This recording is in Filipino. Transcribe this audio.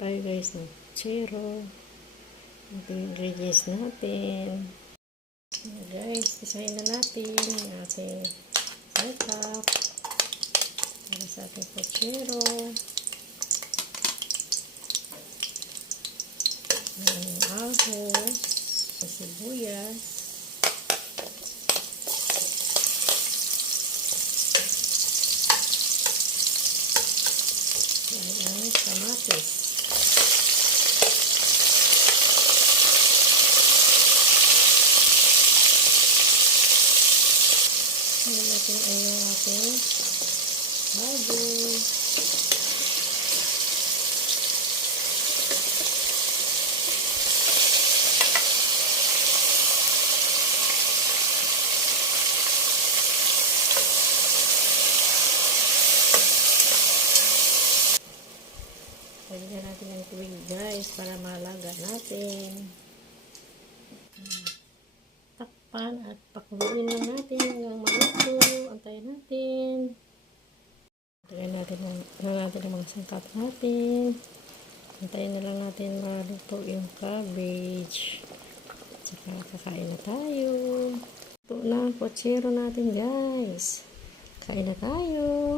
tayo guys ng chero. Yung ingredients natin. So guys, isahin na natin yung ating setup para sa ating pochero. Yung ahos, yung sibuyas, Ayan ang kamatis. Ayan natin ay yung ating baboy. Lagyan natin ng tubig guys para malaga natin. Takpan at pakuluin lang natin hanggang maluto. Antayin natin. Antayin natin lang, lang natin ang natin. Antayin na lang natin maluto yung cabbage. Tsaka kakain na tayo. Ito na, pochero natin guys. Kain na tayo.